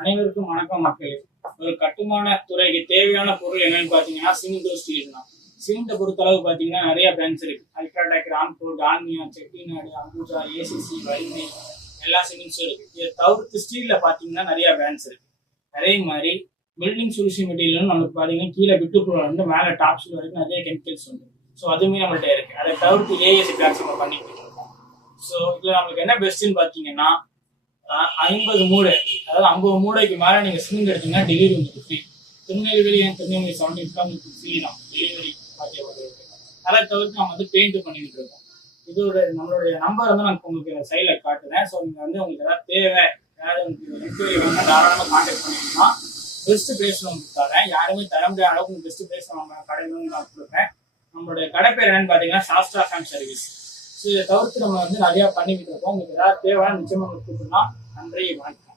அனைவருக்கும் வணக்கம் மக்களே. ஒரு கட்டுமான துறைக்கு தேவையான பொருள் என்னன்னு பாத்தீங்கன்னா சிமெண்ட், ஸ்டீல் தான். சிமெண்ட்டை பொறுத்த அளவு பாத்தீங்கன்னா நிறைய பிராண்ட்ஸ் இருக்கு. அல்ட்ராடெக், ராம்கோ, டால்மியா, செட்டிநாடு, அம்புஜா, ஏசிசி, வலிமை எல்லா சிமெண்ட்ஸும் இருக்கு. இதை தவிர்த்து ஸ்டீல்ல பாத்தீங்கன்னா நிறைய பிராண்ட்ஸ் இருக்கு. அதே மாதிரி பில்டிங் சொல்யூஷன் மெட்டீரியல் நமக்கு பாத்தீங்கன்னா கீழே விட்டுக்குள்ள வந்து மேலே டாப் சூல் வரைக்கும் நிறைய கெமிக்கல்ஸ் உண்டு. ஸோ அதுவுமே நம்மள்ட்ட இருக்கு. அதை தவிர்த்து ஏஎஸ்சி பிராண்ட்ஸ் நம்ம பண்ணிட்டு இருக்கோம். ஸோ இதுல நமக்கு என்ன பெஸ்ட்ன்னு பாத்தீங்கன்னா 50 மூடை, அதாவது 50 மூடைக்கு மேலே நீங்கள் சிமெண்ட் எடுத்தீங்கன்னா டெலிவரி உங்களுக்கு ஃப்ரீ. திருநெல்வேலி 70 உங்களுக்கு ஃப்ரீ தான் டெலிவரி பார்க்கப்படுறது. அதை தவிர்த்து நம்ம வந்து பெயிண்ட் பண்ணிக்கிட்டு இருக்கோம். இதோட நம்மளுடைய நம்பர் வந்து நான் உங்களுக்கு சைடில் காட்டுறேன். ஸோ நீங்கள் வந்து உங்களுக்கு ஏதாவது தேவை, ஏதாவது உங்களுக்கு என்கொயரி வேணால் தாராளமாக கான்டாக்ட் பண்ணிங்கன்னா பெஸ்ட் ப்ரைஸ் உங்களுக்கு தரேன். யாருமே தர முடியாத அளவுக்கு பெஸ்ட் ப்ரைஸ் நம்ம கடையில் நான் கொடுப்பேன். நம்மளுடைய கடை பேர் என்னன்னு பார்த்தீங்கன்னா சாஸ்ட்ரா ஃபேம் சர்வீஸ். ஸோ இதை தவிர்த்து நம்ம வந்து நிறையா பண்ணிக்கிட்டு இருக்கோம். உங்களுக்கு ஏதாவது தேவையான நிச்சயமாக உங்களுக்கு கூப்பிடலாம். நன்றி, வணக்கம்.